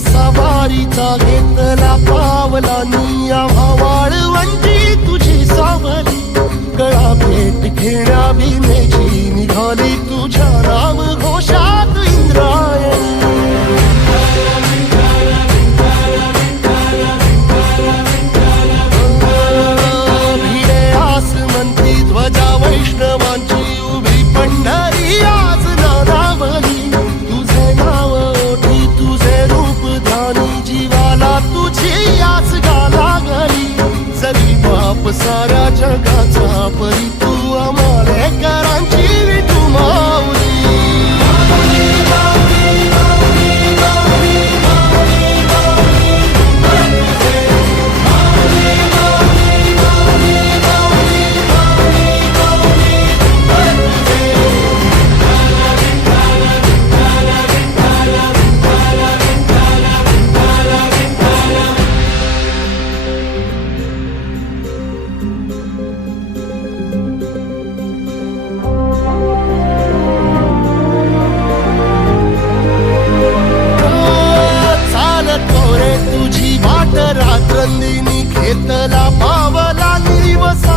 सवारीचा घेतला पावला साऱ्या जगाचा परी तू आम्हाला करांची विठू रात्रंदिनी घेतला पावला निवसा